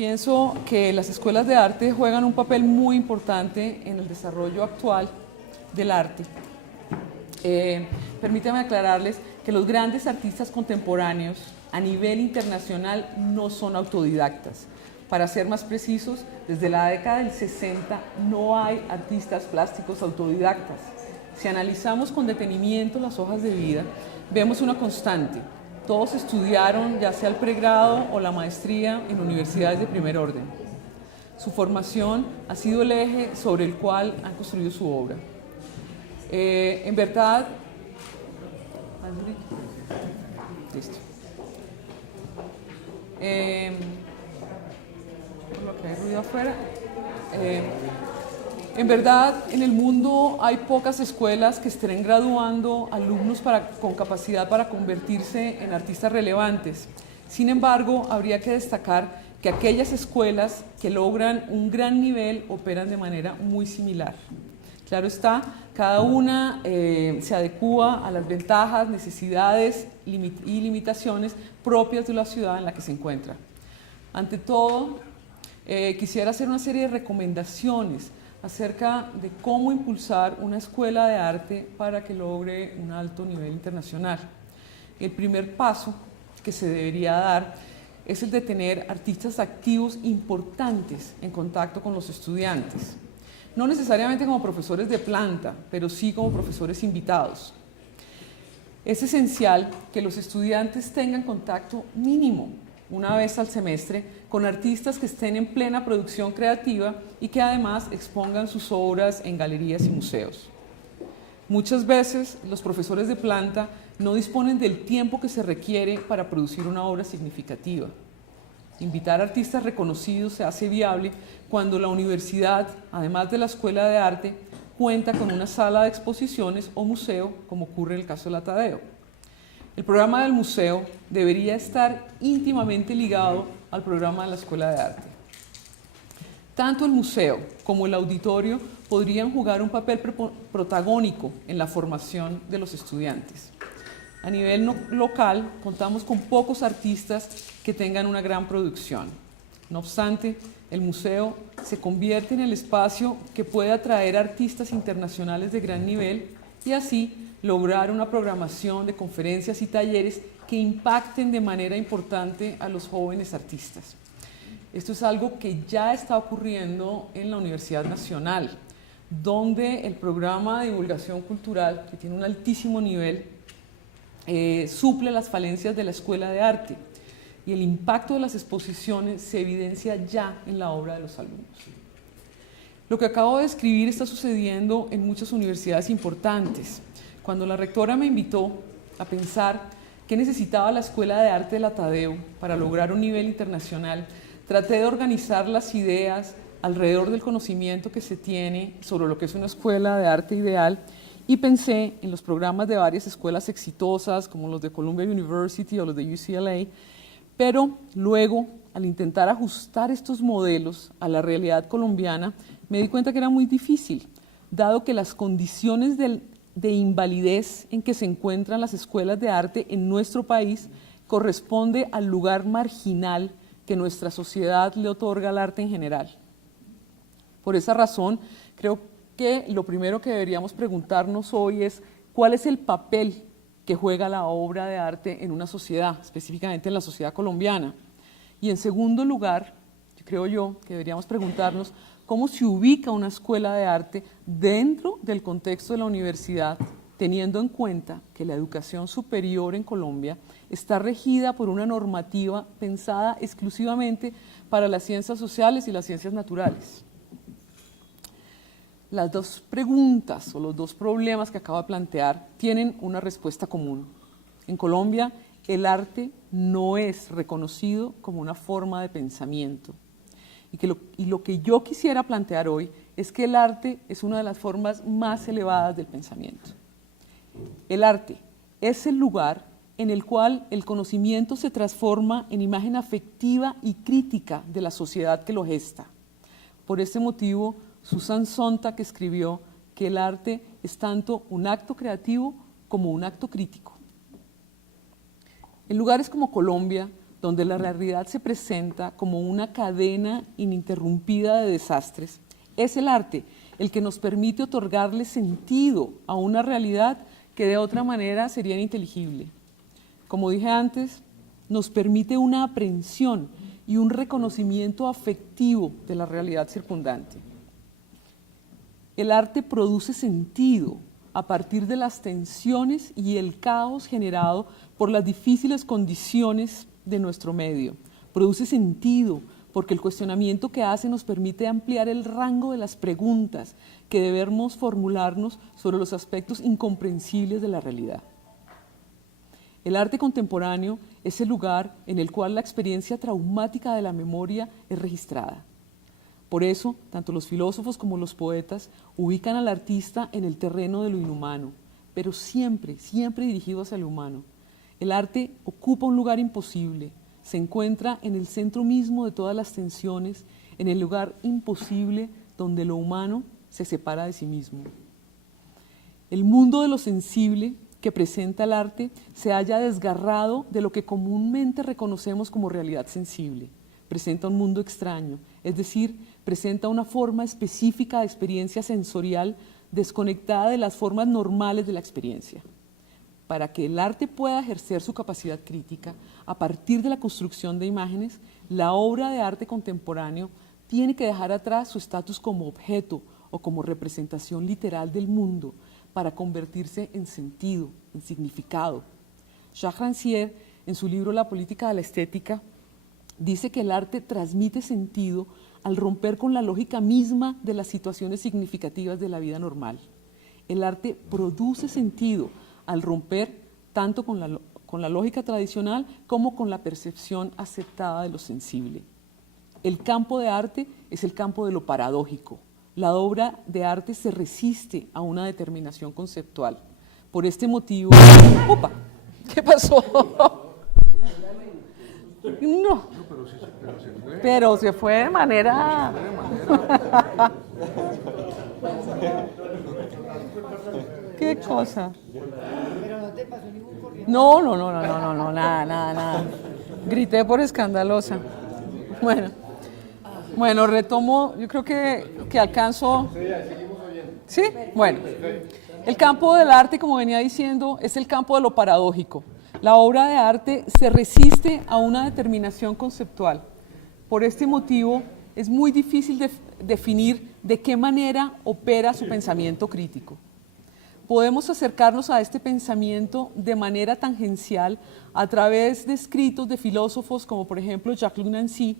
Pienso que las escuelas de arte juegan un papel muy importante en el desarrollo actual del arte. Permítanme aclararles que los grandes artistas contemporáneos a nivel internacional no son autodidactas. Para ser más precisos, desde la década del 60 no hay artistas plásticos autodidactas. Si analizamos con detenimiento las hojas de vida, vemos una constante. Todos estudiaron ya sea el pregrado o la maestría en universidades de primer orden. Su formación ha sido el eje sobre el cual han construido su obra. En verdad, listo. Por lo que hay ruido afuera. En verdad, en el mundo hay pocas escuelas que estén graduando alumnos con capacidad para convertirse en artistas relevantes. Sin embargo, habría que destacar que aquellas escuelas que logran un gran nivel operan de manera muy similar. Claro está, cada una se adecúa a las ventajas, necesidades y limitaciones propias de la ciudad en la que se encuentra. Ante todo, quisiera hacer una serie de recomendaciones acerca de cómo impulsar una escuela de arte para que logre un alto nivel internacional. El primer paso que se debería dar es el de tener artistas activos importantes en contacto con los estudiantes. No necesariamente como profesores de planta, pero sí como profesores invitados. Es esencial que los estudiantes tengan contacto mínimo una vez al semestre con artistas que estén en plena producción creativa y que además expongan sus obras en galerías y museos. Muchas veces los profesores de planta no disponen del tiempo que se requiere para producir una obra significativa. Invitar artistas reconocidos se hace viable cuando la universidad, además de la escuela de arte, cuenta con una sala de exposiciones o museo, como ocurre en el caso de la Tadeo. El programa del museo debería estar íntimamente ligado al programa de la escuela de arte. Tanto el museo como el auditorio podrían jugar un papel protagónico en la formación de los estudiantes. A nivel local, contamos con pocos artistas que tengan una gran producción. No obstante, el museo se convierte en el espacio que puede atraer artistas internacionales de gran nivel y así lograr una programación de conferencias y talleres que impacten de manera importante a los jóvenes artistas. Esto es algo que ya está ocurriendo en la Universidad Nacional, donde el programa de divulgación cultural, que tiene un altísimo nivel, suple las falencias de la Escuela de Arte y el impacto de las exposiciones se evidencia ya en la obra de los alumnos. Lo que acabo de describir está sucediendo en muchas universidades importantes. Cuando la rectora me invitó a pensar qué necesitaba la Escuela de Arte de la Tadeo para lograr un nivel internacional, traté de organizar las ideas alrededor del conocimiento que se tiene sobre lo que es una escuela de arte ideal y pensé en los programas de varias escuelas exitosas como los de Columbia University o los de UCLA, pero luego, al intentar ajustar estos modelos a la realidad colombiana, me di cuenta que era muy difícil, dado que las condiciones de invalidez en que se encuentran las escuelas de arte en nuestro país corresponde al lugar marginal que nuestra sociedad le otorga al arte en general. Por esa razón, creo que lo primero que deberíamos preguntarnos hoy es ¿cuál es el papel que juega la obra de arte en una sociedad, específicamente en la sociedad colombiana? Y en segundo lugar, creo yo que deberíamos preguntarnos cómo se ubica una escuela de arte dentro del contexto de la universidad, teniendo en cuenta que la educación superior en Colombia está regida por una normativa pensada exclusivamente para las ciencias sociales y las ciencias naturales. Las dos preguntas o los dos problemas que acabo de plantear tienen una respuesta común. En Colombia, el arte no es reconocido como una forma de pensamiento. Y lo que yo quisiera plantear hoy es que el arte es una de las formas más elevadas del pensamiento. El arte es el lugar en el cual el conocimiento se transforma en imagen afectiva y crítica de la sociedad que lo gesta. Por este motivo, Susan Sontag escribió que el arte es tanto un acto creativo como un acto crítico. En lugares como Colombia, donde la realidad se presenta como una cadena ininterrumpida de desastres, es el arte el que nos permite otorgarle sentido a una realidad que de otra manera sería ininteligible. Como dije antes, nos permite una aprehensión y un reconocimiento afectivo de la realidad circundante. El arte produce sentido a partir de las tensiones y el caos generado por las difíciles condiciones de nuestro medio. Produce sentido porque el cuestionamiento que hace nos permite ampliar el rango de las preguntas que debemos formularnos sobre los aspectos incomprensibles de la realidad. El arte contemporáneo es el lugar en el cual la experiencia traumática de la memoria es registrada. Por eso, tanto los filósofos como los poetas ubican al artista en el terreno de lo inhumano, pero siempre, siempre dirigido hacia lo humano. El arte ocupa un lugar imposible, se encuentra en el centro mismo de todas las tensiones, en el lugar imposible donde lo humano se separa de sí mismo. El mundo de lo sensible que presenta el arte se halla desgarrado de lo que comúnmente reconocemos como realidad sensible. Presenta un mundo extraño, es decir, presenta una forma específica de experiencia sensorial desconectada de las formas normales de la experiencia. Para que el arte pueda ejercer su capacidad crítica a partir de la construcción de imágenes, la obra de arte contemporáneo tiene que dejar atrás su estatus como objeto o como representación literal del mundo para convertirse en sentido, en significado. Jacques Rancière, en su libro La política de la estética, dice que el arte transmite sentido al romper con la lógica misma de las situaciones significativas de la vida normal. El arte produce sentido al romper tanto con la lógica tradicional como con la percepción aceptada de lo sensible. El campo de arte es el campo de lo paradójico. La obra de arte se resiste a una determinación conceptual. Por este motivo... ¡Opa! ¿Qué pasó? No. Pero se fue de manera... ¿Qué cosa? No, nada. Grité por escandalosa. Bueno, retomo, yo creo que alcanzo... ¿Sí? Bueno, el campo del arte, como venía diciendo, es el campo de lo paradójico. La obra de arte se resiste a una determinación conceptual. Por este motivo, es muy difícil definir de qué manera opera su pensamiento crítico. Podemos acercarnos a este pensamiento de manera tangencial a través de escritos de filósofos como por ejemplo Jacques-Luc Nancy,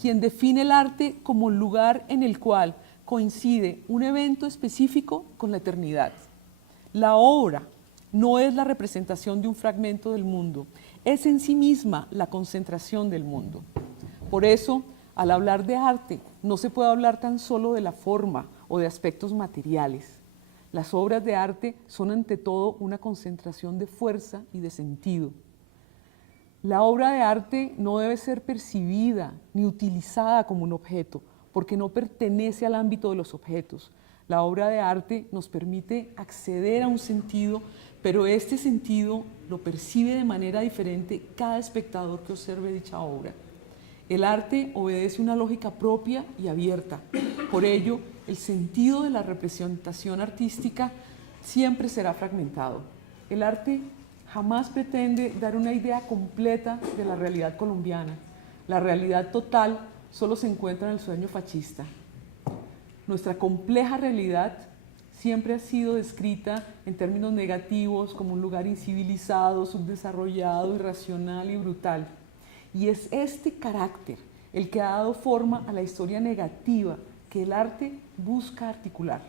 quien define el arte como el lugar en el cual coincide un evento específico con la eternidad. La obra no es la representación de un fragmento del mundo, es en sí misma la concentración del mundo. Por eso, al hablar de arte, no se puede hablar tan solo de la forma o de aspectos materiales. Las obras de arte son ante todo una concentración de fuerza y de sentido. La obra de arte no debe ser percibida ni utilizada como un objeto, porque no pertenece al ámbito de los objetos. La obra de arte nos permite acceder a un sentido, pero este sentido lo percibe de manera diferente cada espectador que observe dicha obra. El arte obedece una lógica propia y abierta. Por ello, el sentido de la representación artística siempre será fragmentado. El arte jamás pretende dar una idea completa de la realidad colombiana. La realidad total solo se encuentra en el sueño fascista. Nuestra compleja realidad siempre ha sido descrita en términos negativos como un lugar incivilizado, subdesarrollado, irracional y brutal. Y es este carácter el que ha dado forma a la historia negativa que el arte busca articular.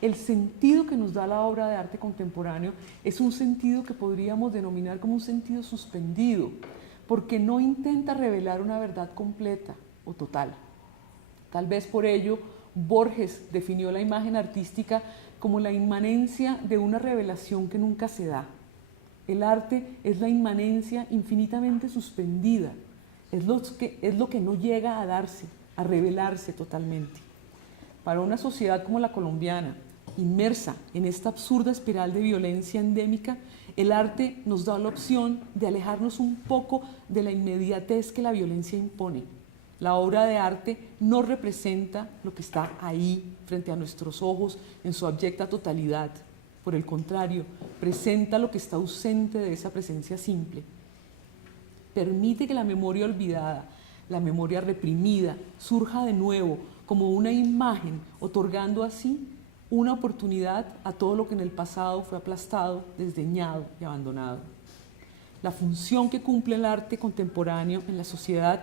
El sentido que nos da la obra de arte contemporáneo es un sentido que podríamos denominar como un sentido suspendido, porque no intenta revelar una verdad completa o total. Tal vez por ello, Borges definió la imagen artística como la inmanencia de una revelación que nunca se da. El arte es la inmanencia infinitamente suspendida, es lo que no llega a darse, a revelarse totalmente. Para una sociedad como la colombiana, inmersa en esta absurda espiral de violencia endémica, El arte nos da la opción de alejarnos un poco de la inmediatez que la violencia impone. La obra de arte no representa lo que está ahí frente a nuestros ojos en su abyecta totalidad. Por el contrario, presenta lo que está ausente de esa presencia simple. Permite que la memoria olvidada, la memoria reprimida, surja de nuevo como una imagen, otorgando así una oportunidad a todo lo que en el pasado fue aplastado, desdeñado y abandonado. La función que cumple el arte contemporáneo en la sociedad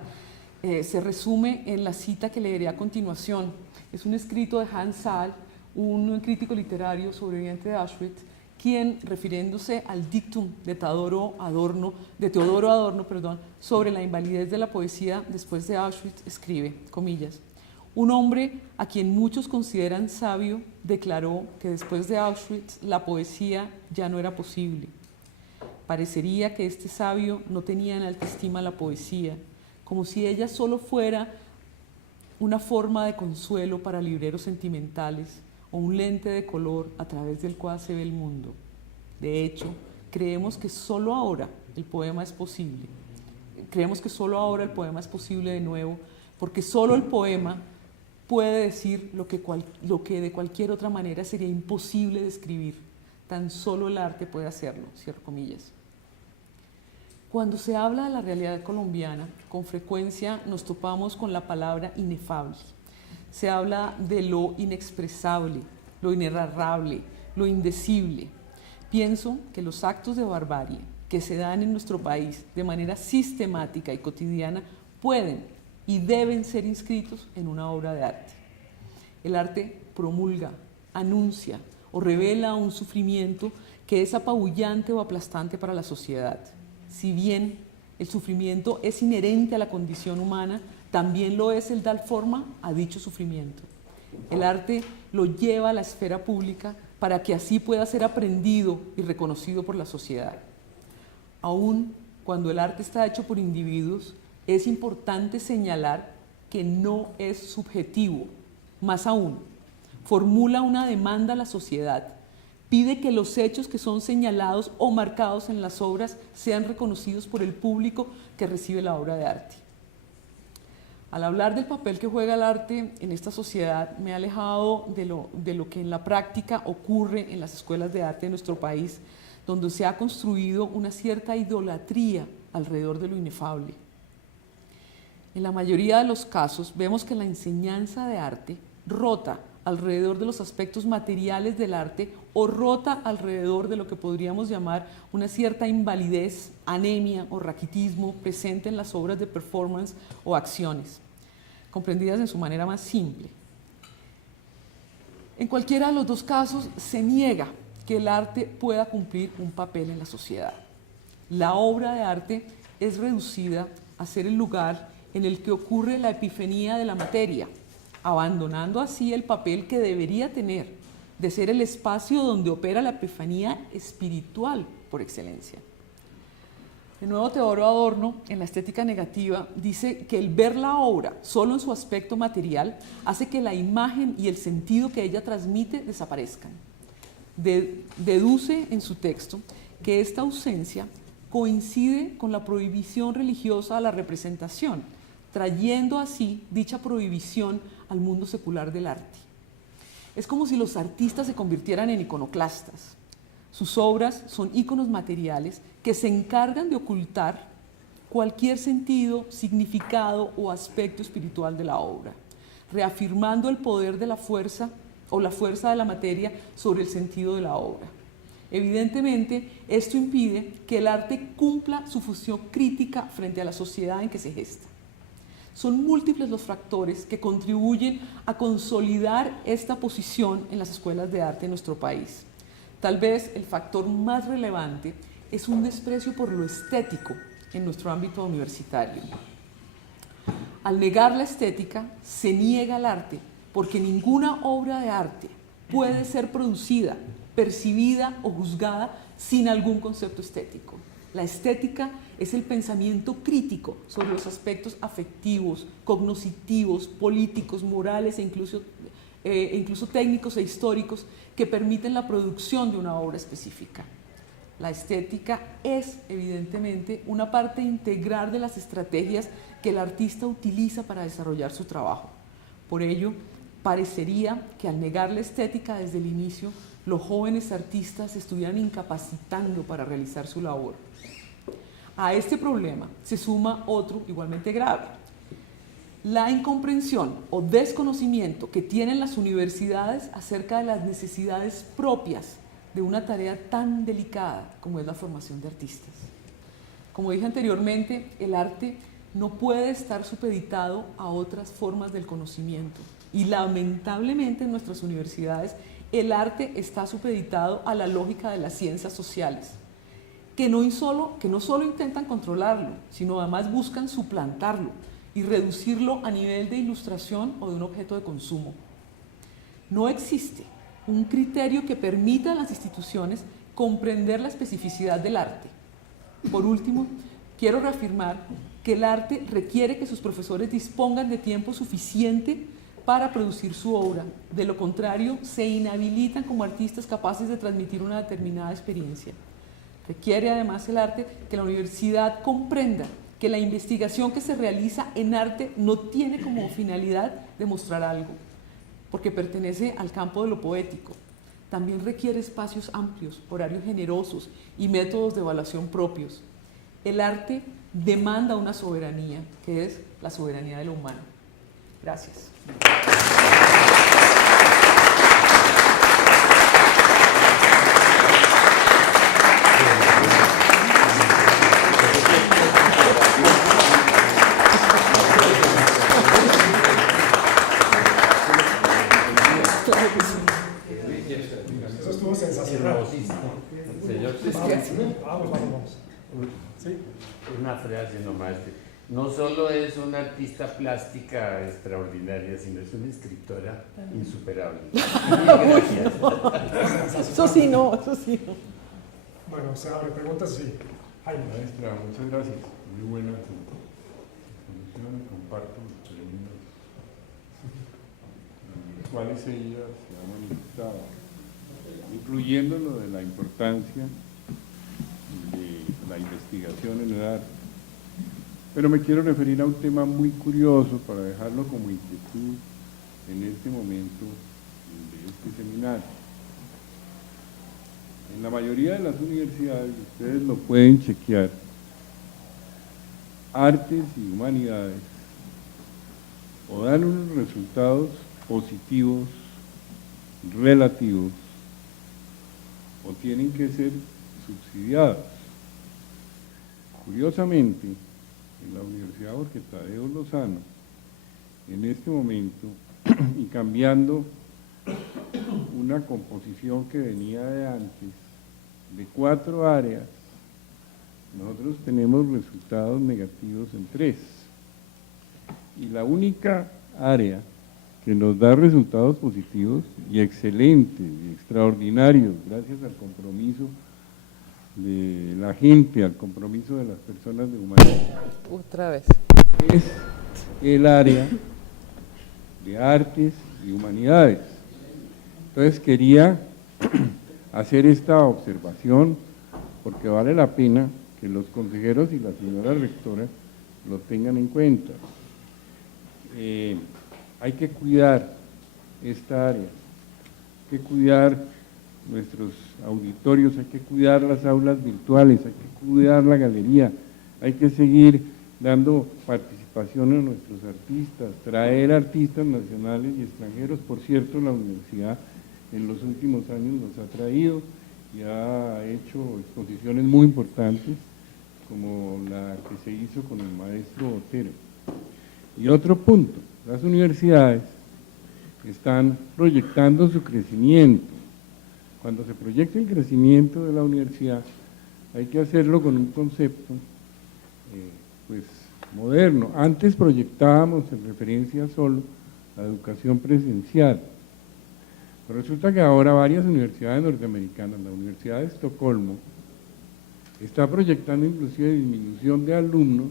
se resume en la cita que leeré a continuación. Es un escrito de Hans Saal, un crítico literario sobreviviente de Auschwitz, quien, refiriéndose al dictum de Teodoro Adorno, sobre la invalidez de la poesía después de Auschwitz, escribe, comillas, un hombre a quien muchos consideran sabio declaró que después de Auschwitz la poesía ya no era posible. Parecería que este sabio no tenía en alta estima la poesía, como si ella solo fuera una forma de consuelo para libreros sentimentales o un lente de color a través del cual se ve el mundo. De hecho, creemos que solo ahora el poema es posible. Creemos que solo ahora el poema es posible de nuevo, porque solo el poema puede decir lo que de cualquier otra manera sería imposible de escribir. Tan solo el arte puede hacerlo, cierro comillas. Cuando se habla de la realidad colombiana, con frecuencia nos topamos con la palabra inefable. Se habla de lo inexpresable, lo inenarrable, lo indecible. Pienso que los actos de barbarie que se dan en nuestro país de manera sistemática y cotidiana pueden y deben ser inscritos en una obra de arte. El arte promulga, anuncia o revela un sufrimiento que es apabullante o aplastante para la sociedad. Si bien el sufrimiento es inherente a la condición humana, también lo es el dar forma a dicho sufrimiento. El arte lo lleva a la esfera pública para que así pueda ser aprendido y reconocido por la sociedad. Aun cuando el arte está hecho por individuos, es importante señalar que no es subjetivo. Más aún, formula una demanda a la sociedad. Pide que los hechos que son señalados o marcados en las obras sean reconocidos por el público que recibe la obra de arte. Al hablar del papel que juega el arte en esta sociedad, me he alejado de lo que en la práctica ocurre en las escuelas de arte de nuestro país, donde se ha construido una cierta idolatría alrededor de lo inefable. En la mayoría de los casos vemos que la enseñanza de arte rota alrededor de los aspectos materiales del arte o rota alrededor de lo que podríamos llamar una cierta invalidez, anemia o raquitismo presente en las obras de performance o acciones, comprendidas en su manera más simple. En cualquiera de los dos casos se niega que el arte pueda cumplir un papel en la sociedad. La obra de arte es reducida a ser el lugar en el que ocurre la epifanía de la materia, abandonando así el papel que debería tener de ser el espacio donde opera la epifanía espiritual por excelencia. De nuevo, Teodoro Adorno, en la estética negativa, dice que el ver la obra solo en su aspecto material hace que la imagen y el sentido que ella transmite desaparezcan. Deduce en su texto que esta ausencia coincide con la prohibición religiosa a la representación, trayendo así dicha prohibición al mundo secular del arte. Es como si los artistas se convirtieran en iconoclastas. Sus obras son íconos materiales que se encargan de ocultar cualquier sentido, significado o aspecto espiritual de la obra, reafirmando el poder de la fuerza o la fuerza de la materia sobre el sentido de la obra. Evidentemente, esto impide que el arte cumpla su función crítica frente a la sociedad en que se gesta. Son múltiples los factores que contribuyen a consolidar esta posición en las escuelas de arte en nuestro país. Tal vez el factor más relevante es un desprecio por lo estético en nuestro ámbito universitario. Al negar la estética, se niega el arte, porque ninguna obra de arte puede ser producida, percibida o juzgada sin algún concepto estético. La estética es el pensamiento crítico sobre los aspectos afectivos, cognitivos, políticos, morales e incluso técnicos e históricos que permiten la producción de una obra específica. La estética es evidentemente una parte integral de las estrategias que el artista utiliza para desarrollar su trabajo. Por ello, parecería que al negar la estética desde el inicio, los jóvenes artistas se estuvieran incapacitando para realizar su labor. A este problema se suma otro igualmente grave: la incomprensión o desconocimiento que tienen las universidades acerca de las necesidades propias de una tarea tan delicada como es la formación de artistas. Como dije anteriormente, el arte no puede estar supeditado a otras formas del conocimiento, y lamentablemente en nuestras universidades el arte está supeditado a la lógica de las ciencias sociales, que no solo intentan controlarlo, sino además buscan suplantarlo y reducirlo a nivel de ilustración o de un objeto de consumo. No existe un criterio que permita a las instituciones comprender la especificidad del arte. Por último, quiero reafirmar que el arte requiere que sus profesores dispongan de tiempo suficiente para producir su obra. De lo contrario, se inhabilitan como artistas capaces de transmitir una determinada experiencia. Requiere además el arte que la universidad comprenda que la investigación que se realiza en arte no tiene como finalidad demostrar algo, porque pertenece al campo de lo poético. También requiere espacios amplios, horarios generosos y métodos de evaluación propios. El arte demanda una soberanía, que es la soberanía de lo humano. Gracias. Eso estuvo sensacional. Señor, Vamos. ¿Sí? una frase nomás. No solo es una artista plástica extraordinaria, sino es una escritora insuperable. Gracias. Eso sí no. Bueno, se abre preguntas, sí. Jaime. Maestra, muchas gracias. Muy buena su exposición. Comparto los términos en los cuales ella se ha manifestado, incluyendo lo de la importancia de la investigación en el arte. Pero me quiero referir a un tema muy curioso para dejarlo como inquietud en este momento de este seminario. En la mayoría de las universidades, ustedes lo pueden chequear, artes y humanidades o dan unos resultados positivos, relativos, o tienen que ser subsidiados. Curiosamente, en la Universidad Jorge Tadeo Lozano, en este momento, y cambiando una composición que venía de antes, de 4 áreas, nosotros tenemos resultados negativos en 3. Y la única área que nos da resultados positivos y excelentes y extraordinarios, gracias al compromiso de la gente, al compromiso de las personas de humanidad, Otra vez. es el área de artes y humanidades. Entonces quería hacer esta observación porque vale la pena que los consejeros y la señora rectora lo tengan en cuenta. Hay que cuidar esta área, hay que cuidar nuestros auditorios, hay que cuidar las aulas virtuales, hay que cuidar la galería, hay que seguir dando participación a nuestros artistas, traer artistas nacionales y extranjeros. Por cierto, la universidad en los últimos años nos ha traído y ha hecho exposiciones muy importantes, como la que se hizo con el maestro Otero. Y otro punto, las universidades están proyectando su crecimiento. Cuando se proyecta el crecimiento de la universidad, hay que hacerlo con un concepto pues moderno. Antes proyectábamos en referencia solo a la educación presencial, pero resulta que ahora varias universidades norteamericanas, la Universidad de Estocolmo, está proyectando inclusive disminución de alumnos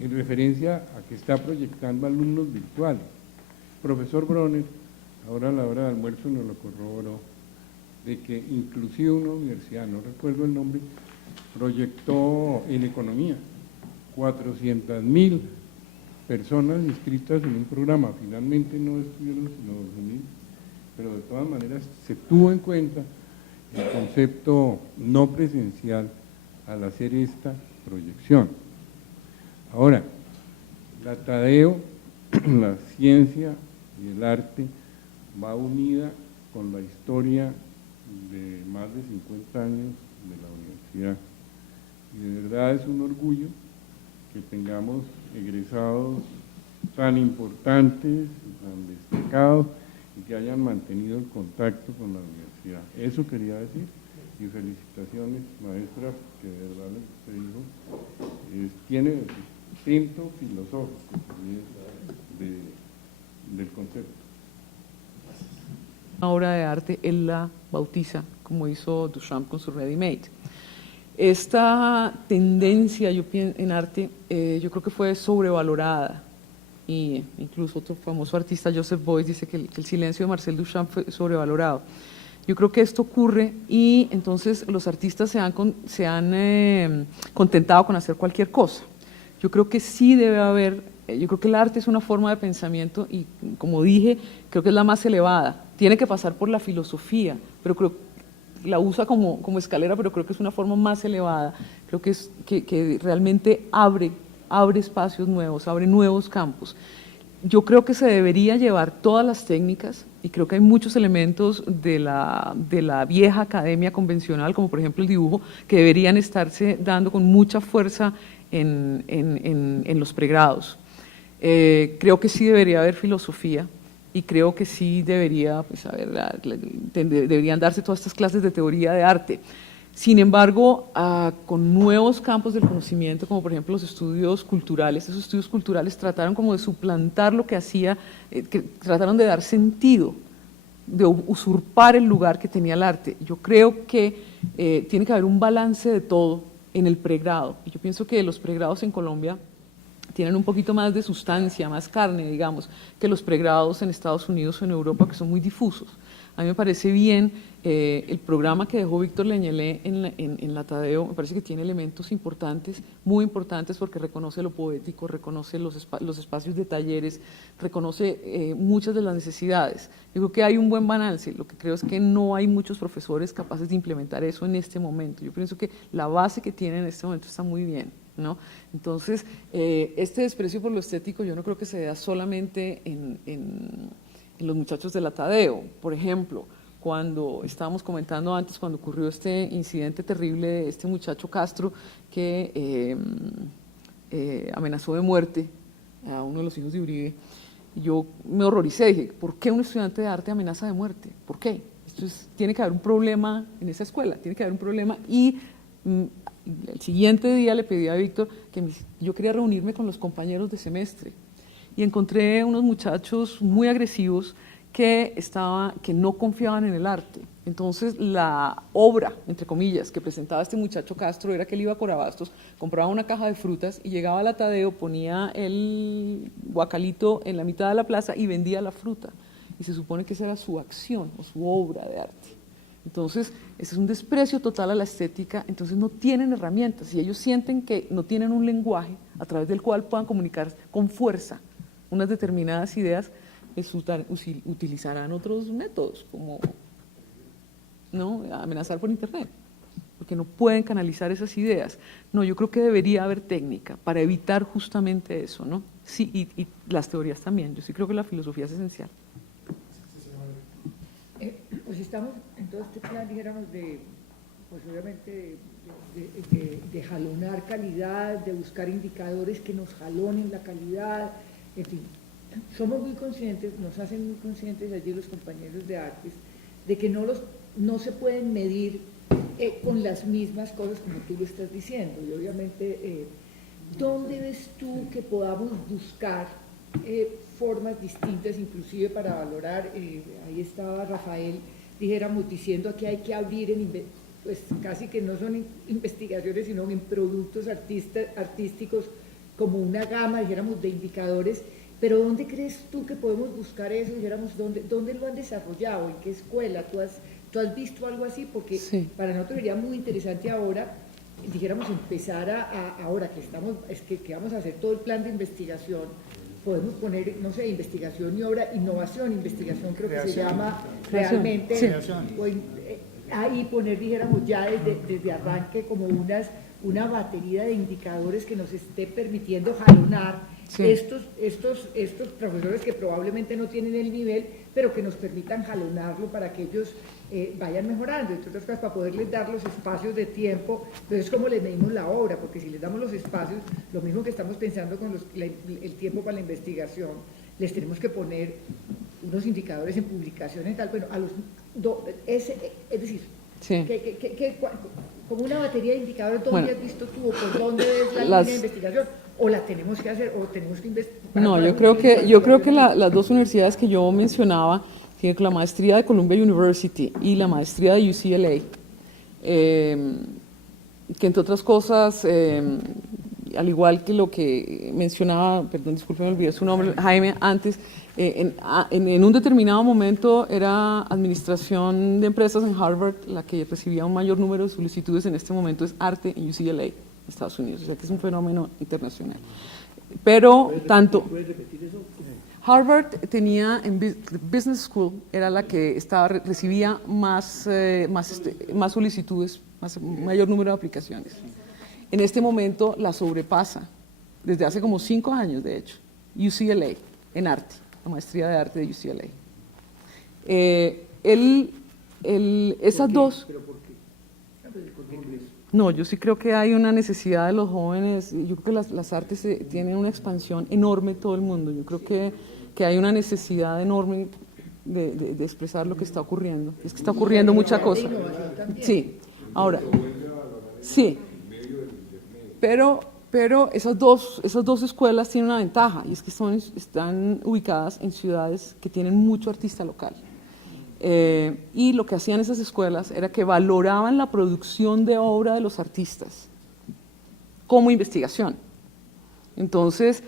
en referencia a que está proyectando alumnos virtuales. El profesor Bronner, ahora a la hora de almuerzo nos lo corroboró, de que inclusive una universidad, no recuerdo el nombre, proyectó en economía 400.000 personas inscritas en un programa. Finalmente no estuvieron sino 12.000, pero de todas maneras se tuvo en cuenta el concepto no presencial al hacer esta proyección. Ahora, la Tadeo, la ciencia y el arte va unida con la historia de más de 50 años de la universidad. Y de verdad es un orgullo que tengamos egresados tan importantes, tan destacados y que hayan mantenido el contacto con la universidad. Eso quería decir, y felicitaciones, maestra, que de verdad lo que usted dijo tiene el sustento filosófico también del concepto. Una obra de arte, él la bautiza, como hizo Duchamp con su Ready Made. Esta tendencia en arte yo creo que fue sobrevalorada, y incluso otro famoso artista, Joseph Beuys, dice que el silencio de Marcel Duchamp fue sobrevalorado. Yo creo que esto ocurre y entonces los artistas se han contentado con hacer cualquier cosa. Yo creo que sí debe haber, yo creo que el arte es una forma de pensamiento y, como dije, creo que es la más elevada. Tiene que pasar por la filosofía, pero creo que la usa como escalera, pero creo que es una forma más elevada. Creo que, que realmente abre espacios nuevos, abre nuevos campos. Yo creo que se debería llevar todas las técnicas, y creo que hay muchos elementos de la vieja academia convencional, como por ejemplo el dibujo, que deberían estarse dando con mucha fuerza en los pregrados. Creo que sí debería haber filosofía, y creo que sí deberían darse todas estas clases de teoría de arte. Sin embargo, con nuevos campos del conocimiento, como por ejemplo los estudios culturales, esos estudios culturales trataron como de suplantar lo que hacía, que trataron de dar sentido, de usurpar el lugar que tenía el arte. Yo creo que tiene que haber un balance de todo en el pregrado, y yo pienso que los pregrados en Colombia tienen un poquito más de sustancia, más carne, digamos, que los pregrados en Estados Unidos o en Europa, que son muy difusos. A mí me parece bien el programa que dejó Víctor Leñelé en la Tadeo, me parece que tiene elementos importantes, muy importantes, porque reconoce lo poético, reconoce los espacios de talleres, reconoce muchas de las necesidades. Yo creo que hay un buen balance, lo que creo es que no hay muchos profesores capaces de implementar eso en este momento. Yo pienso que la base que tienen en este momento está muy bien, ¿no? Entonces, este desprecio por lo estético yo no creo que se da solamente en los muchachos de la Tadeo. Por ejemplo, cuando estábamos comentando antes, cuando ocurrió este incidente terrible de este muchacho Castro que amenazó de muerte a uno de los hijos de Uribe, yo me horroricé, dije, ¿por qué un estudiante de arte amenaza de muerte? ¿Por qué? Tiene que haber un problema en esa escuela, tiene que haber un problema. Y el siguiente día le pedí a Víctor que yo quería reunirme con los compañeros de semestre, y encontré unos muchachos muy agresivos que no confiaban en el arte. Entonces la obra, entre comillas, que presentaba este muchacho Castro era que él iba a Corabastos, compraba una caja de frutas y llegaba a la Tadeo, ponía el guacalito en la mitad de la plaza y vendía la fruta. Y se supone que esa era su acción o su obra de arte. Entonces, ese es un desprecio total a la estética, entonces no tienen herramientas y ellos sienten que no tienen un lenguaje a través del cual puedan comunicar con fuerza unas determinadas ideas, utilizarán otros métodos, como amenazar por internet, porque no pueden canalizar esas ideas. No, yo creo que debería haber técnica para evitar justamente eso, ¿no? Sí, y las teorías también, yo sí creo que la filosofía es esencial. Pues estamos en todo este plan, dijéramos, pues obviamente de jalonar calidad, de buscar indicadores que nos jalonen la calidad, en fin, somos muy conscientes, nos hacen muy conscientes allí los compañeros de artes, de que no se pueden medir con las mismas cosas como tú lo estás diciendo, y obviamente, ¿dónde ves tú que podamos buscar formas distintas, inclusive para valorar? Ahí estaba Rafael, dijéramos, diciendo que hay que abrir pues casi que no son investigaciones, sino en productos artísticos, como una gama, dijéramos, de indicadores. Pero ¿dónde crees tú que podemos buscar eso? Dijéramos, ¿dónde lo han desarrollado? ¿En qué escuela? ¿Tú ¿Tú has visto algo así? Porque Sí. para nosotros sería muy interesante ahora, dijéramos, empezar ahora que que vamos a hacer todo el plan de investigación, podemos poner, no sé, investigación y obra, innovación, investigación creo que se llama realmente, Sí. ahí poner, dijéramos, ya desde arranque como una batería de indicadores que nos esté permitiendo jalonar Sí. estos profesores que probablemente no tienen el nivel, pero que nos permitan jalonarlo para que ellos vayan mejorando, entre otras cosas, para poderles dar los espacios de tiempo. Entonces, ¿cómo les medimos la obra? Porque si les damos los espacios, lo mismo que estamos pensando con el tiempo para la investigación, les tenemos que poner unos indicadores en publicaciones y tal, bueno, es decir, Sí. como una batería de indicadores, ¿dónde Bueno, has visto tú o por dónde ves la línea de investigación? ¿O la tenemos que hacer o tenemos que investigar? No, yo creo que las dos universidades que yo mencionaba, que la maestría de Columbia University y la maestría de UCLA, que entre otras cosas, al igual que lo que mencionaba, perdón, disculpe, me olvidé su nombre, Jaime, antes, en un determinado momento era administración de empresas en Harvard la que recibía un mayor número de solicitudes, en este momento es arte en UCLA, Estados Unidos, o sea que es un fenómeno internacional. Pero tanto... ¿Puedes repetir eso? Harvard tenía en Business School, era la que recibía más solicitudes, mayor número de aplicaciones. En este momento la sobrepasa, desde hace como 5 años de hecho, UCLA, en arte, la maestría de arte de UCLA. Esas dos... ¿Pero por qué? ¿Por qué crees? No, yo sí creo que hay una necesidad de los jóvenes, yo creo que las artes tienen una expansión enorme en todo el mundo, yo creo que hay una necesidad enorme de expresar lo que está ocurriendo, es que está ocurriendo mucha cosa. Sí, ahora, sí, pero esas dos escuelas tienen una ventaja, y es que están ubicadas en ciudades que tienen mucho artista local. Y lo que hacían esas escuelas era que valoraban la producción de obra de los artistas como investigación. Entonces,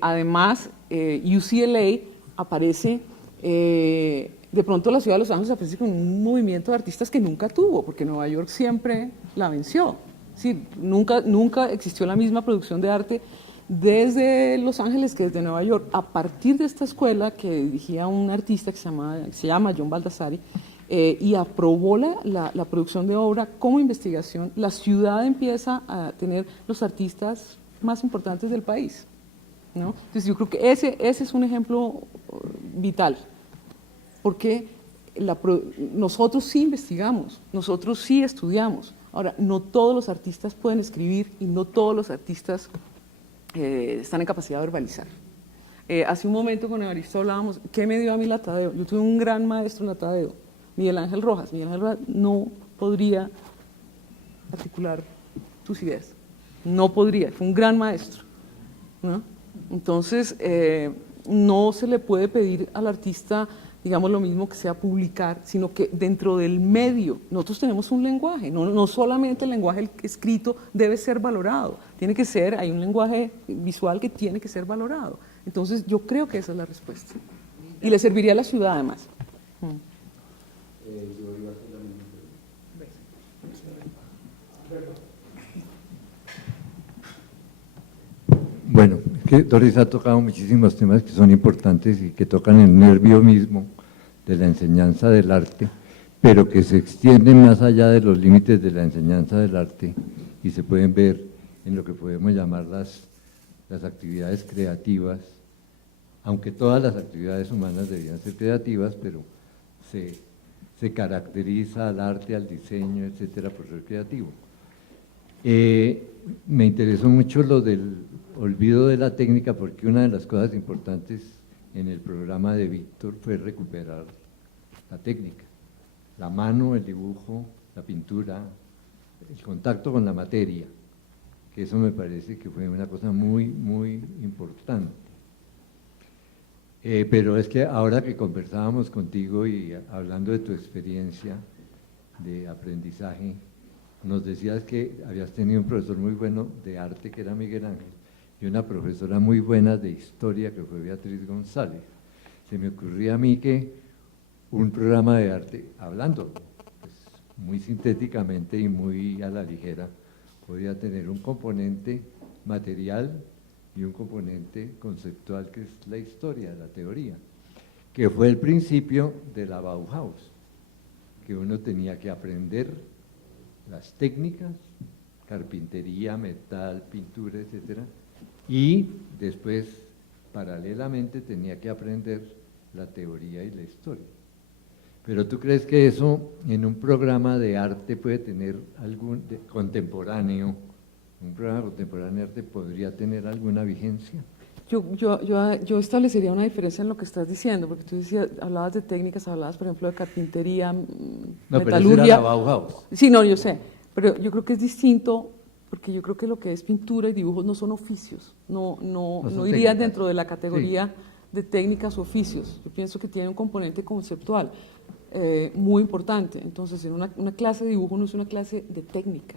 además, UCLA aparece, de pronto la ciudad de Los Ángeles aparece con un movimiento de artistas que nunca tuvo, porque Nueva York siempre la venció. Sí, nunca existió la misma producción de arte desde Los Ángeles que desde Nueva York. A partir de esta escuela que dirigía un artista que se llama John Baldassari, y aprobó la producción de obra como investigación, la ciudad empieza a tener los artistas más importantes del país, ¿no? Entonces yo creo que ese es un ejemplo vital, porque nosotros sí investigamos, nosotros sí estudiamos. Ahora, no todos los artistas pueden escribir y no todos los artistas están en capacidad de verbalizar. Hace un momento con Evaristo hablábamos, ¿qué me dio a mí la Tadeo? Yo tuve un gran maestro en la Tadeo, Miguel Ángel Rojas. Miguel Ángel Rojas no podría articular sus ideas, no podría, fue un gran maestro, ¿no? Entonces, no se le puede pedir al artista, digamos, lo mismo que sea publicar, sino que dentro del medio, nosotros tenemos un lenguaje, no solamente el lenguaje escrito debe ser valorado, tiene que ser, hay un lenguaje visual que tiene que ser valorado. Entonces, yo creo que esa es la respuesta. Y le serviría a la ciudad, además. Bueno, es que Doris ha tocado muchísimos temas que son importantes y que tocan el nervio mismo de la enseñanza del arte, pero que se extienden más allá de los límites de la enseñanza del arte y se pueden ver en lo que podemos llamar las actividades creativas, aunque todas las actividades humanas deberían ser creativas, pero se caracteriza al arte, al diseño, etcétera, por ser creativo. Me interesó mucho lo del olvido de la técnica, porque una de las cosas importantes en el programa de Víctor fue recuperar la técnica, la mano, el dibujo, la pintura, el contacto con la materia, que eso me parece que fue una cosa muy, muy importante. Pero es que ahora que conversábamos contigo y hablando de tu experiencia de aprendizaje, nos decías que habías tenido un profesor muy bueno de arte, que era Miguel Ángel, y una profesora muy buena de historia, que fue Beatriz González. Se me ocurría a mí que un programa de arte, hablando pues, muy sintéticamente y muy a la ligera, podía tener un componente material y un componente conceptual que es la historia, la teoría, que fue el principio de la Bauhaus, que uno tenía que aprender las técnicas, carpintería, metal, pintura, etcétera, y después, paralelamente, tenía que aprender la teoría y la historia. Pero ¿tú crees que eso en un programa de arte puede tener algún contemporáneo, un programa contemporáneo de arte podría tener alguna vigencia? Yo establecería una diferencia en lo que estás diciendo, porque tú decías, hablabas de técnicas, hablabas, por ejemplo, de carpintería, No, pero metalurgia. eso era la Bauhaus. Sí, no, yo sé, pero yo creo que es distinto, porque yo creo que lo que es pintura y dibujos no son oficios, no son irían técnicas. dentro de la categoría de técnicas o oficios. Yo pienso que tiene un componente conceptual muy importante. Entonces, en una clase de dibujo no es una clase de técnica,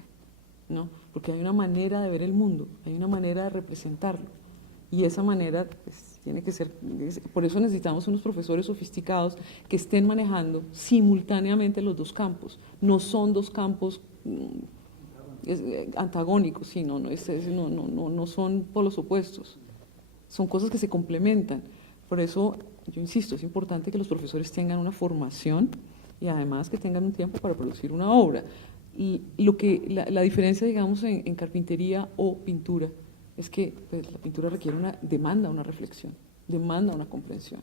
¿no? Porque hay una manera de ver el mundo, hay una manera de representarlo. Y esa manera pues, tiene que ser, por eso necesitamos unos profesores sofisticados que estén manejando simultáneamente los dos campos. No son dos campos antagónicos, sí, no son polos opuestos. Son cosas que se complementan. Por eso, yo insisto, es importante que los profesores tengan una formación y además que tengan un tiempo para producir una obra. Y la diferencia, digamos, en carpintería o pintura es que pues, la pintura requiere demanda una reflexión, demanda una comprensión,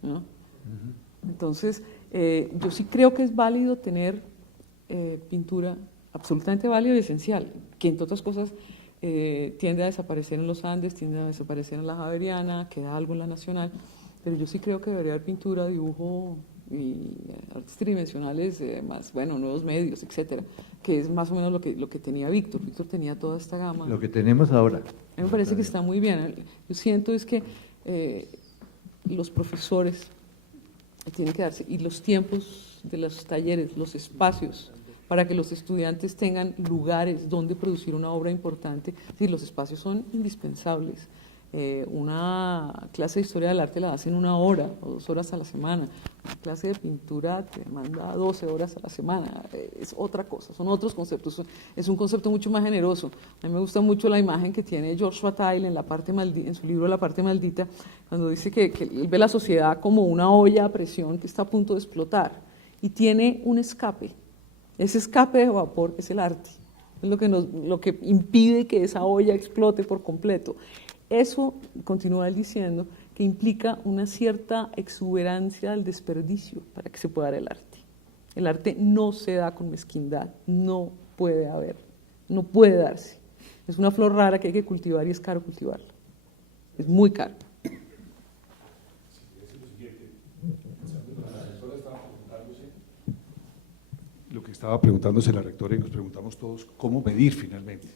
¿no? Entonces, yo sí creo que es válido tener pintura, absolutamente válido y esencial, que entre otras cosas tiende a desaparecer en los Andes, tiende a desaparecer en la Javeriana, queda algo en la Nacional, pero yo sí creo que debería haber pintura, dibujo y artes tridimensionales, más, bueno, nuevos medios, etcétera, que es más o menos lo que tenía Víctor. Víctor tenía toda esta gama. Lo que tenemos ahora. A mí me parece que está muy bien. Yo siento es que los profesores tienen que darse, y los tiempos de los talleres, los espacios, para que los estudiantes tengan lugares donde producir una obra importante. Es decir, los espacios son indispensables. Una clase de historia del arte la hacen 1 hora o 2 horas a la semana. Una clase de pintura te manda 12 horas a la semana. Es otra cosa, son otros conceptos. Es un concepto mucho más generoso. A mí me gusta mucho la imagen que tiene George Bataille en su libro La parte maldita, cuando dice que él ve la sociedad como una olla a presión que está a punto de explotar y tiene un escape. Ese escape de vapor es el arte. Es lo que impide que esa olla explote por completo. Eso, continúa él diciendo, que implica una cierta exuberancia del desperdicio para que se pueda dar el arte. El arte no se da con mezquindad, no puede haber, no puede darse. Es una flor rara que hay que cultivar y es caro cultivarla. Es muy caro. Lo que estaba preguntándose la rectora y nos preguntamos todos, ¿cómo medir finalmente?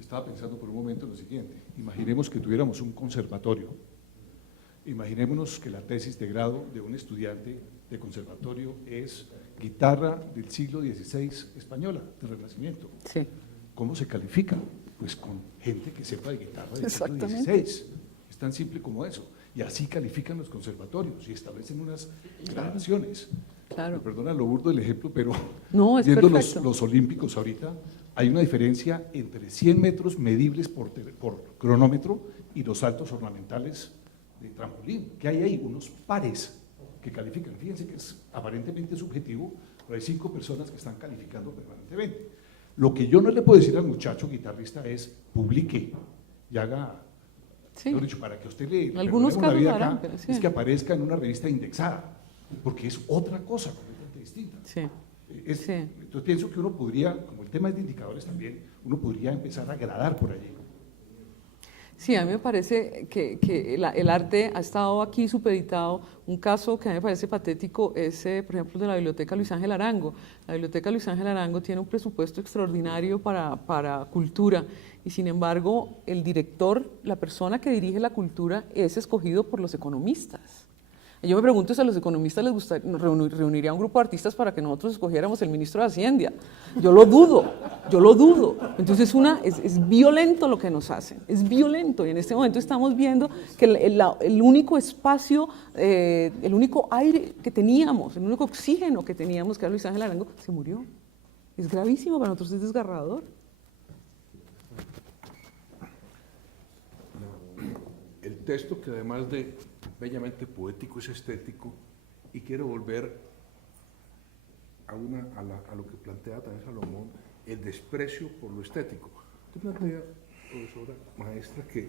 Estaba pensando por un momento en lo siguiente: imaginemos que tuviéramos un conservatorio, imaginémonos que la tesis de grado de un estudiante de conservatorio es guitarra del siglo XVI española, del Renacimiento. Sí. ¿Cómo se califica? Pues con gente que sepa de guitarra del siglo Exactamente. XVI. Es tan simple como eso. Y así califican los conservatorios y establecen unas gradaciones. Claro. Me perdona lo burdo del ejemplo, pero No, es viendo perfecto. los olímpicos ahorita, hay una diferencia entre 100 metros medibles por cronómetro y los saltos ornamentales de trampolín, que hay ahí unos pares que califican. Fíjense que es aparentemente subjetivo, pero hay 5 personas que están calificando permanentemente. Lo que yo no le puedo decir al muchacho guitarrista es publique y haga, Sí. mejor dicho, para que a usted le Algunos perdonemos la casos vida lo harán, acá, pero sí. es que aparezca en una revista indexada, porque es otra cosa completamente distinta. Sí. Sí. Entonces pienso que uno podría, como el tema es de indicadores también, uno podría empezar a gradar por allí. Sí, a mí me parece que el arte ha estado aquí supeditado. Un caso que a mí me parece patético es, por ejemplo, de la Biblioteca Luis Ángel Arango. La Biblioteca Luis Ángel Arango tiene un presupuesto extraordinario para cultura y, sin embargo, el director, la persona que dirige la cultura, es escogido por los economistas. Yo me pregunto si a los economistas les gustaría, reuniría un grupo de artistas para que nosotros escogiéramos el ministro de Hacienda. Yo lo dudo. Entonces es violento lo que nos hacen, es violento. Y en este momento estamos viendo que el único espacio, el único aire que teníamos, el único oxígeno que teníamos, que era Luis Ángel Arango, se murió. Es gravísimo, para nosotros es desgarrador. El texto, que además de bellamente poético, es estético, y quiero volver a lo que plantea también Salomón, el desprecio por lo estético. Usted plantea, profesora, maestra, que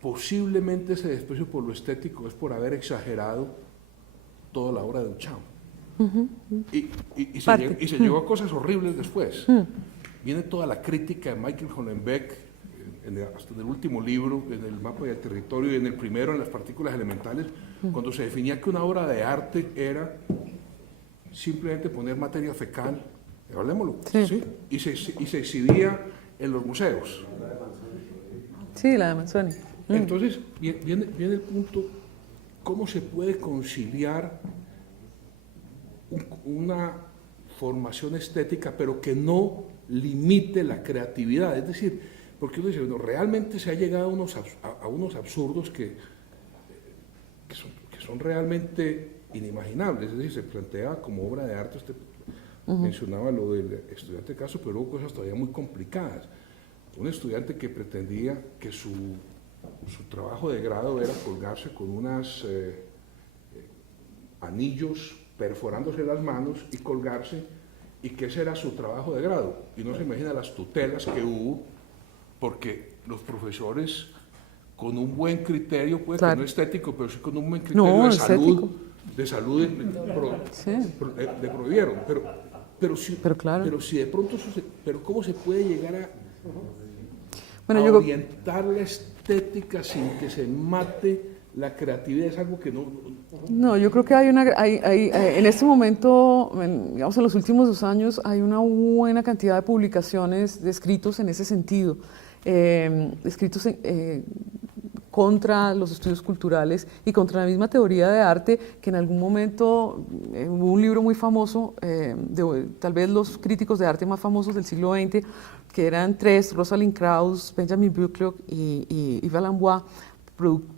posiblemente ese desprecio por lo estético es por haber exagerado toda la obra de Duchamp. Y se llegó a cosas horribles después. Viene toda la crítica de Michael Hollenbeck, hasta en el último libro, en el mapa del territorio, y en el primero, en las partículas elementales, cuando se definía que una obra de arte era simplemente poner materia fecal, hablemoslo, ¿sí? Y se exhibía en los museos. Sí, la de Manzoni. Entonces, viene el punto, ¿cómo se puede conciliar una formación estética, pero que no limite la creatividad? Es decir, porque uno dice, bueno, realmente se ha llegado a unos absurdos que son realmente inimaginables. Es decir, se plantea como obra de arte, usted mencionaba lo del estudiante caso, pero hubo cosas todavía muy complicadas. Un estudiante que pretendía que su trabajo de grado era colgarse con unos anillos perforándose las manos y colgarse, y que ese era su trabajo de grado. Y no se imagina las tutelas que hubo, porque los profesores, con un buen criterio, puede que no estético, pero sí con un buen criterio de salud, le prohibieron. Pero si de pronto pero ¿cómo se puede llegar a orientar la estética sin que se mate la creatividad? Es algo que no... No, yo creo que en este momento, digamos en los últimos 2 años, hay una buena cantidad de publicaciones, de escritos en ese sentido, escritos contra los estudios culturales y contra la misma teoría de arte, que en algún momento hubo un libro muy famoso, tal vez los críticos de arte más famosos del siglo XX, que eran 3, Rosalind Krauss, Benjamin Buchlock y Yves Lambois,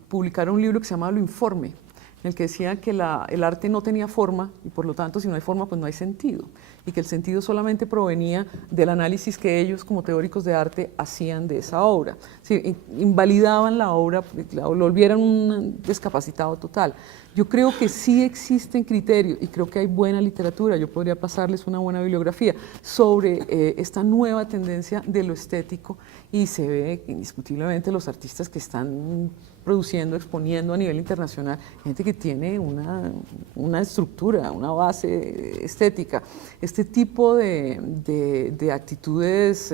publicaron un libro que se llamaba Lo Informe, en el que decían que el arte no tenía forma, y por lo tanto, si no hay forma, pues no hay sentido, y que el sentido solamente provenía del análisis que ellos, como teóricos de arte, hacían de esa obra. Sí, invalidaban la obra, lo volvieran un discapacitado total. Yo creo que sí existen criterios, y creo que hay buena literatura. Yo podría pasarles una buena bibliografía sobre esta nueva tendencia de lo estético, y se ve indiscutiblemente los artistas que están produciendo, exponiendo a nivel internacional, gente que tiene una estructura, una base estética. Este tipo de actitudes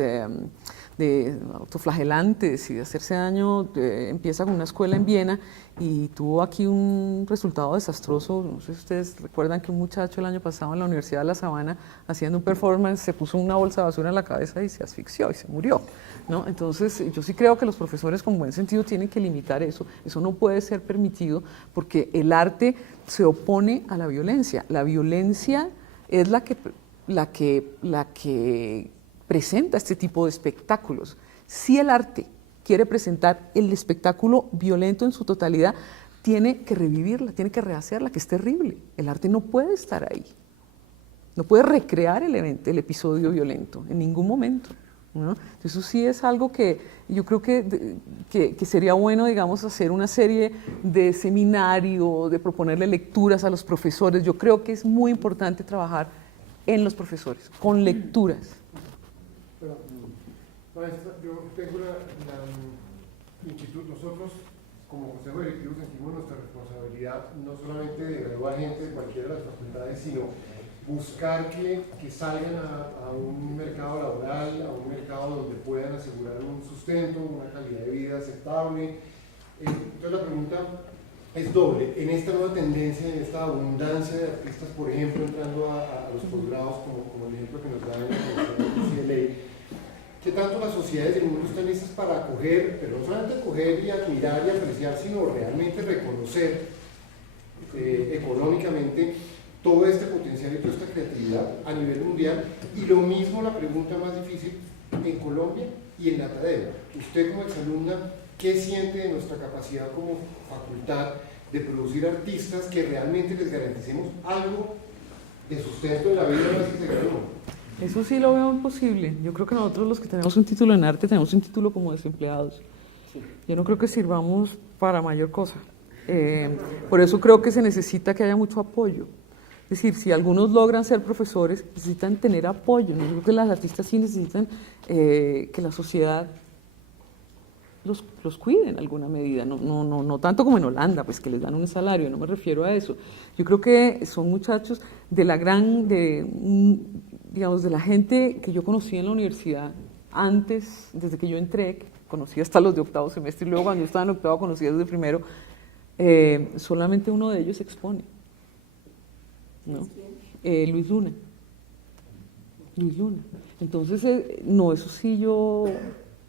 de autoflagelantes y de hacerse daño empieza con una escuela en Viena y tuvo aquí un resultado desastroso. No sé si ustedes recuerdan que un muchacho el año pasado en la Universidad de La Sabana, haciendo un performance, se puso una bolsa de basura en la cabeza y se asfixió y se murió, ¿no? Entonces yo sí creo que los profesores con buen sentido tienen que limitar eso. Eso no puede ser permitido, porque el arte se opone a la violencia. La violencia es la que presenta este tipo de espectáculos. Si el arte quiere presentar el espectáculo violento en su totalidad, tiene que revivirla, tiene que rehacerla, que es terrible. El arte no puede estar ahí, no puede recrear el episodio violento en ningún momento, ¿no? Eso sí es algo que yo creo que sería bueno, digamos, hacer una serie de seminarios, de proponerle lecturas a los profesores. Yo creo que es muy importante trabajar en los profesores, con lecturas. Pero, maestra, yo tengo la inquietud. Nosotros, como Consejo Directivo, sentimos nuestra responsabilidad no solamente de graduar gente de cualquiera de las facultades, sino buscar que salgan a un mercado laboral, a un mercado donde puedan asegurar un sustento, una calidad de vida aceptable. Entonces la pregunta es doble. En esta nueva tendencia, en esta abundancia de artistas, por ejemplo, entrando a los posgrados, como el ejemplo que nos da en la UCLA, ¿qué tanto las sociedades del mundo están listas para acoger, pero no solamente acoger y admirar y apreciar, sino realmente reconocer económicamente todo este potencial y toda esta creatividad a nivel mundial. Y lo mismo la pregunta más difícil en Colombia y en la tarea. Usted como exalumna, ¿qué siente de nuestra capacidad como facultad de producir artistas que realmente les garanticemos algo de sustento en la vida una vez que se gradúan? Eso sí lo veo imposible. Yo creo que nosotros los que tenemos un título en arte tenemos un título como desempleados. Yo no creo que sirvamos para mayor cosa. Por eso creo que se necesita que haya mucho apoyo. Es decir, si algunos logran ser profesores, necesitan tener apoyo. Yo creo que las artistas sí necesitan que la sociedad los cuide en alguna medida. No tanto como en Holanda, pues que les dan un salario, no me refiero a eso. Yo creo que son muchachos de la digamos, de la gente que yo conocí en la universidad antes, desde que yo entré, que conocí hasta los de octavo semestre, y luego cuando yo estaba en octavo conocí desde primero, solamente uno de ellos expone, ¿no? Luis Luna. Entonces, no, eso sí yo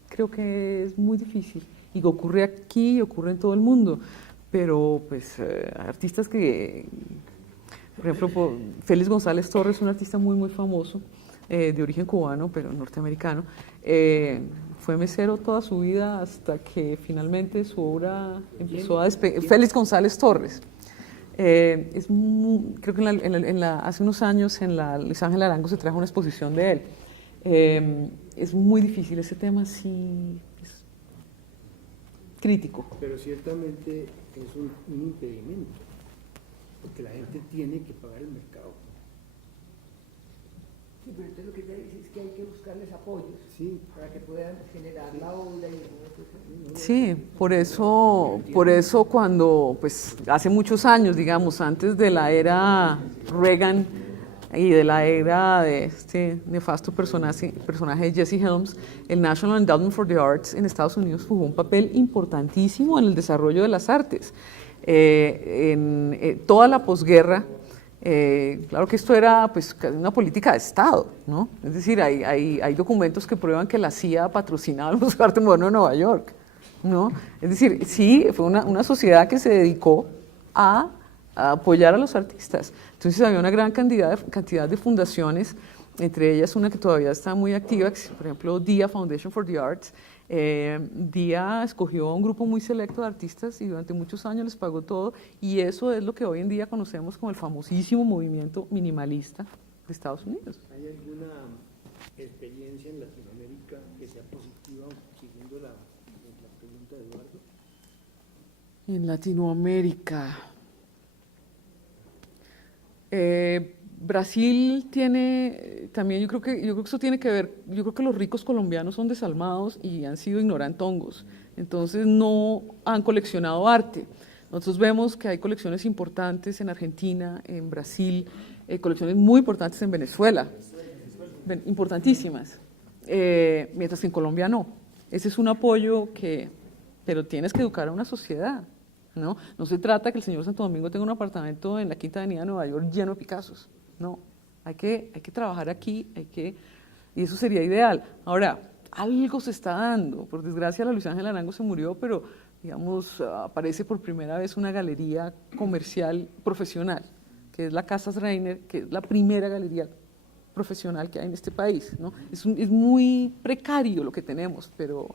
creo que es muy difícil, y ocurre aquí, ocurre en todo el mundo, pero pues artistas que, por ejemplo, Félix González Torres, un artista muy famoso, de origen cubano, pero norteamericano, fue mesero toda su vida hasta que finalmente su obra empezó a despegar. Félix González Torres. Creo que hace unos años en la Luis Ángel Arango se trajo una exposición de él. Es muy difícil, ese tema sí es crítico. Pero ciertamente es un impedimento, porque la gente tiene que pagar el mercado. Sí, pero entonces lo que ella dice es que hay que buscarles apoyos, sí, para que puedan generar la obra y sí, por eso cuando, pues hace muchos años, digamos, antes de la era Reagan y de la era de este nefasto personaje de Jesse Helms, el National Endowment for the Arts en Estados Unidos jugó un papel importantísimo en el desarrollo de las artes. Toda la posguerra, claro que esto era pues una política de Estado, ¿no? Es decir, hay documentos que prueban que la CIA patrocinaba el Museo de Arte Moderno de Nueva York, ¿no? Es decir, sí, fue una sociedad que se dedicó a apoyar a los artistas. Entonces había una gran cantidad de fundaciones, entre ellas una que todavía está muy activa, que es, por ejemplo, DIA, Foundation for the Arts. DIA escogió a un grupo muy selecto de artistas y durante muchos años les pagó todo, y eso es lo que hoy en día conocemos como el famosísimo movimiento minimalista de Estados Unidos. ¿Hay alguna experiencia en Latinoamérica que sea positiva, siguiendo la pregunta de Eduardo? En Latinoamérica, Brasil tiene también, yo creo que eso tiene que ver, yo creo que los ricos colombianos son desalmados y han sido ignorantongos, entonces no han coleccionado arte. Nosotros vemos que hay colecciones importantes en Argentina, en Brasil, colecciones muy importantes en Venezuela, importantísimas, mientras que en Colombia no. Ese es un apoyo pero tienes que educar a una sociedad, ¿no? No se trata que el señor Santo Domingo tenga un apartamento en la Quinta Avenida de Nueva York lleno de Picassos. No, hay que trabajar aquí, y eso sería ideal. Ahora, algo se está dando. Por desgracia, la Luis Ángel Arango se murió, pero, digamos, aparece por primera vez una galería comercial profesional, que es la Casas Reiner, que es la primera galería profesional que hay en este país, ¿no? Es muy precario lo que tenemos, pero...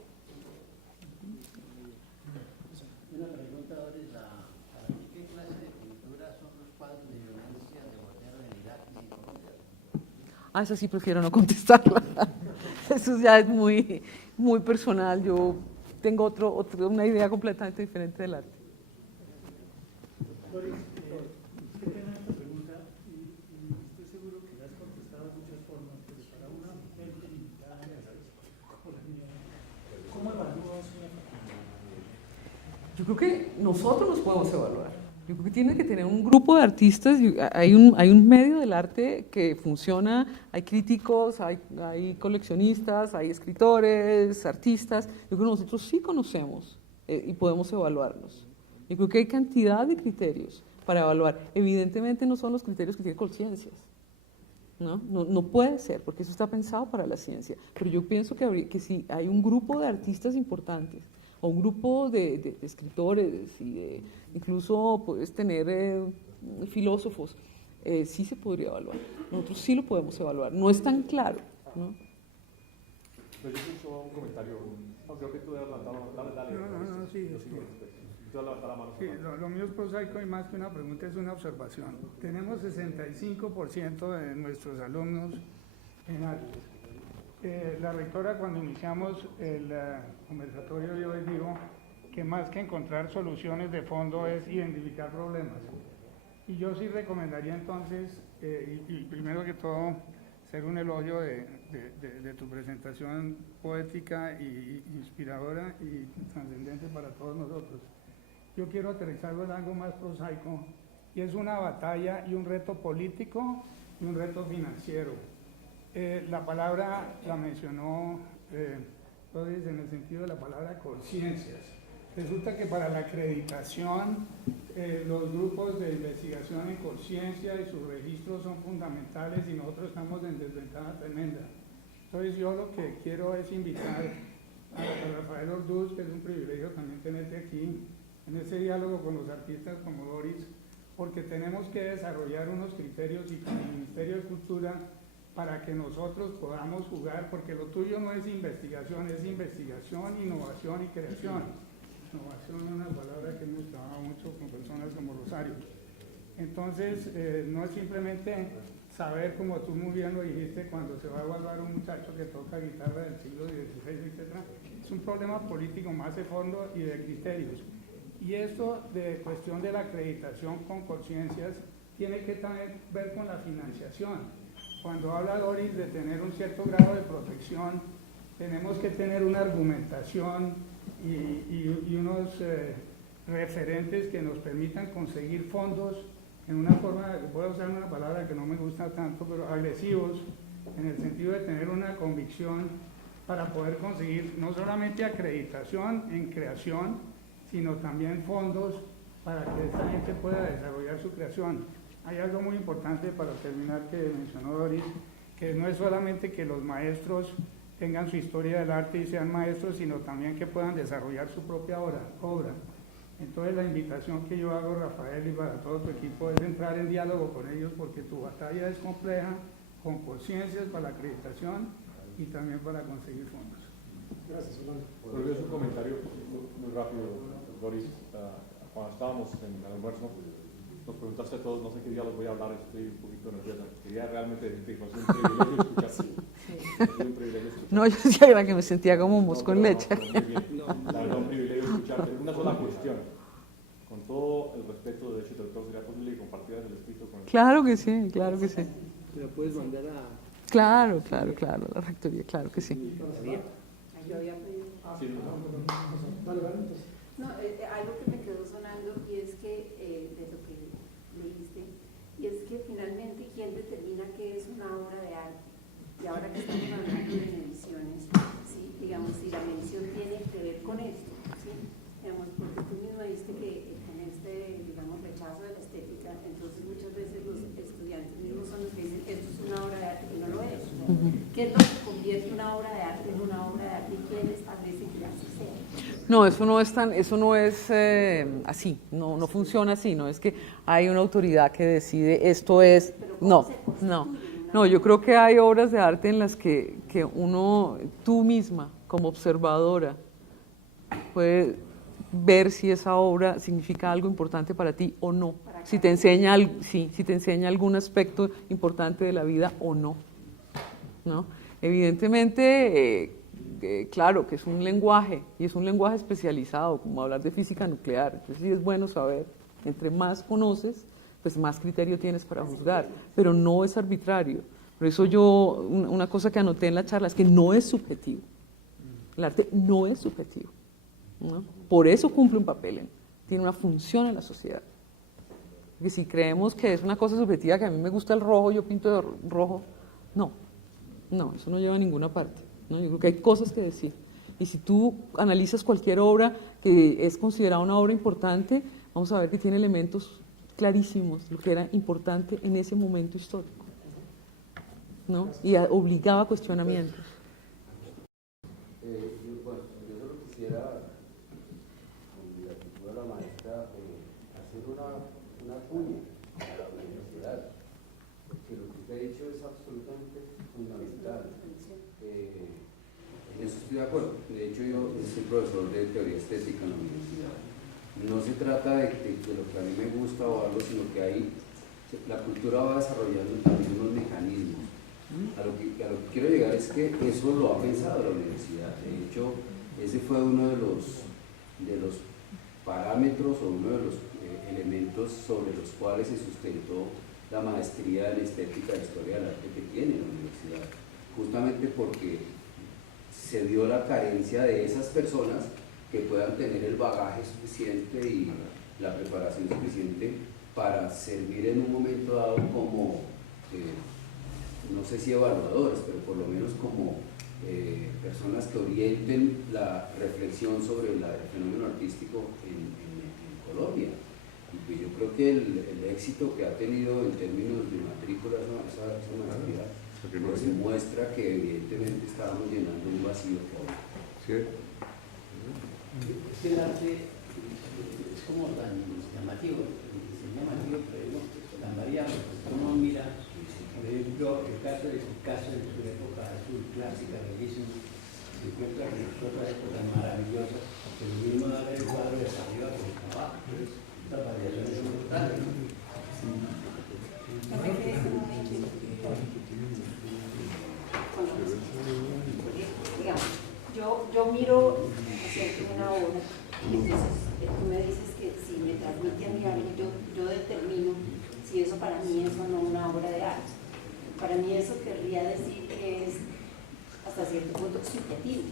Esa sí prefiero no contestarla. Eso ya es muy personal. Yo tengo una idea completamente diferente del arte. Doris, qué pena esta pregunta, y estoy seguro que la has contestado de muchas formas, pero para una mente limitada como la mía, ¿cómo evalúas una facultad? Yo creo que nosotros nos podemos evaluar. Yo creo que tiene que tener un grupo de artistas, hay un medio del arte que funciona, hay críticos, hay coleccionistas, hay escritores, artistas. Yo creo que nosotros sí conocemos y podemos evaluarlos. Yo creo que hay cantidad de criterios para evaluar. Evidentemente no son los criterios que tienen Colciencias, ¿no? No puede ser, porque eso está pensado para la ciencia. Pero yo pienso que si hay un grupo de artistas importantes, o un grupo de escritores, incluso puedes tener filósofos, sí se podría evaluar. Nosotros sí lo podemos evaluar. No es tan claro, ¿no? Pero yo escucho un comentario. Creo que tú debes levantar la mano. Dale. No, sí. Tú levantar la mano. Sí, lo mío es prosaico y más que una pregunta es una observación. Tenemos 65% de nuestros alumnos en artes. La rectora, cuando iniciamos el conversatorio de hoy, dijo que más que encontrar soluciones de fondo es identificar problemas. Y yo sí recomendaría entonces, y primero que todo, hacer un elogio de tu presentación poética y inspiradora y trascendente para todos nosotros. Yo quiero aterrizarlo en algo más prosaico, y es una batalla y un reto político y un reto financiero. La palabra la mencionó Rodríguez en el sentido de la palabra conciencias. Resulta que para la acreditación, los grupos de investigación en conciencia y sus registros son fundamentales y nosotros estamos en desventaja tremenda. Entonces yo lo que quiero es invitar a Rafael Orduz, que es un privilegio también tenerte aquí, en ese diálogo con los artistas como Doris, porque tenemos que desarrollar unos criterios y con el Ministerio de Cultura para que nosotros podamos jugar, porque lo tuyo no es investigación, innovación y creación. Innovación es una palabra que hemos trabajado mucho con personas como Rosario. Entonces, no es simplemente saber, como tú muy bien lo dijiste, cuando se va a evaluar un muchacho que toca guitarra del siglo XVI, etc. Es un problema político más de fondo y de criterios. Y esto de cuestión de la acreditación con conciencias tiene que también ver con la financiación. Cuando habla Doris de tener un cierto grado de protección, tenemos que tener una argumentación y unos referentes que nos permitan conseguir fondos en una forma, voy a usar una palabra que no me gusta tanto, pero agresivos, en el sentido de tener una convicción para poder conseguir no solamente acreditación en creación, sino también fondos para que esta gente pueda desarrollar su creación. Hay algo muy importante para terminar que mencionó Doris, que no es solamente que los maestros tengan su historia del arte y sean maestros, sino también que puedan desarrollar su propia obra. Entonces la invitación que yo hago, Rafael, y para todo tu equipo, es entrar en diálogo con ellos, porque tu batalla es compleja, con conciencias para la acreditación y también para conseguir fondos. Gracias, Orlando. Pero es un comentario muy rápido, Doris. Cuando estábamos en el almuerzo, nos preguntaste a todos, no sé qué día los voy a hablar, estoy un poquito nerviosa. Quería realmente decirte que es un privilegio escuchar. Es un privilegio escuchar. No, yo decía que era que me sentía como un mosco en leche. Muy bien. La verdad, un privilegio escucharte. Una sola cuestión. Con todo el respeto, de hecho, doctor, ¿sería posible que compartieras el escrito con el... Claro que sí, claro que sí. ¿Me la puedes mandar a...? Claro, la rectoría, claro que sí. Yo había pedido. Sí, No, algo que me quedó sonando y es que, de lo que leíste, y es que finalmente, ¿quién determina qué es una obra de arte? Y ahora que estamos hablando de mediciones, ¿sí? Digamos, si la medición tiene que ver con esto, ¿sí? Digamos, porque tú mismo dijiste que en este, digamos, rechazo de la estética, entonces muchas veces los estudiantes mismos son los que dicen que esto es una obra de arte y no lo es. ¿Qué es lo que convierte una obra de arte en una obra de arte y quién establece que así sea? No, eso no es así, no funciona así, no es que hay una autoridad que decide esto es, no, yo creo que hay obras de arte en las que tú misma, como observadora, puede ver si esa obra significa algo importante para ti o no, si te enseña algún aspecto importante de la vida o no. Evidentemente, claro que es un lenguaje, y es un lenguaje especializado, como hablar de física nuclear, entonces sí es bueno saber, entre más conoces, pues más criterio tienes para juzgar, pero no es arbitrario. Por eso una cosa que anoté en la charla es que no es subjetivo, el arte no es subjetivo, ¿no? Por eso cumple un papel, tiene una función en la sociedad. Porque si creemos que es una cosa subjetiva, que a mí me gusta el rojo, yo pinto de rojo, no, eso no lleva a ninguna parte, ¿no? Yo creo que hay cosas que decir. Y si tú analizas cualquier obra que es considerada una obra importante, vamos a ver que tiene elementos clarísimos, lo que era importante en ese momento histórico, ¿no? Y obligaba a cuestionamientos. Yo solo quisiera, con la actitud de la maestra, hacer una cuña de hecho es absolutamente fundamental. En eso estoy de acuerdo. De hecho yo soy profesor de teoría estética en la universidad. No se trata de lo que a mí me gusta o algo, sino que la cultura va desarrollando también unos mecanismos. A lo que quiero llegar es que eso lo ha pensado la universidad. De hecho, ese fue uno de los parámetros o uno de los elementos sobre los cuales se sustentó la maestría en estética e historia del arte que tiene la universidad, justamente porque se dio la carencia de esas personas que puedan tener el bagaje suficiente y la preparación suficiente para servir en un momento dado como, no sé si evaluadores, pero por lo menos como personas que orienten la reflexión sobre el fenómeno artístico en Colombia. Y pues yo creo que el éxito que ha tenido en términos de matrícula esa maestría pues muestra que evidentemente estábamos llenando un vacío que hay. ¿Cierto? Es que el arte es como tan llamativo, pero tan variable. Uno mira, por ejemplo, el caso de Picasso en su época azul clásica, bellísima, se encuentra con otras épocas maravillosas, pero lo mismo da el cuadro de arriba por abajo. Estas variaciones son brutales. Digamos, yo miro una obra, entonces tú me dices que si me transmite a mí algo, yo determino si eso para mí es o no una obra de arte. Para mí eso querría decir que es hasta cierto punto subjetivo.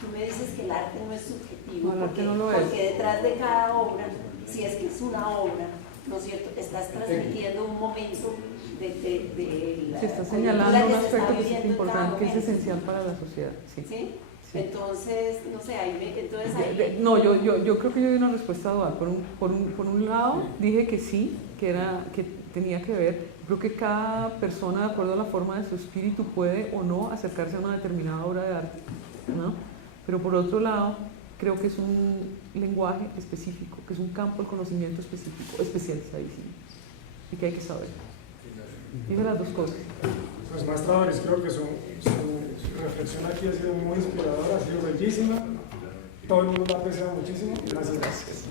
Tú me dices que el arte no es subjetivo, porque detrás de cada obra, si es que es una obra, ¿no es cierto?, estás transmitiendo un momento de la... Se está señalando un aspecto que es importante, que es esencial para la sociedad. Sí. ¿Sí? Sí. Entonces, no sé, No, yo creo que yo di una respuesta dual. Por un lado, dije que sí, que tenía que ver. Creo que cada persona, de acuerdo a la forma de su espíritu, puede o no acercarse a una determinada obra de arte, ¿no? Pero por otro lado, creo que es un lenguaje específico, que es un campo de conocimiento específico, especializadísimo, y que hay que saber. Dije las dos cosas. Pues maestra Doris, creo que su reflexión aquí ha sido muy inspiradora, ha sido bellísima. Todo el mundo la ha apreciado muchísimo. Gracias.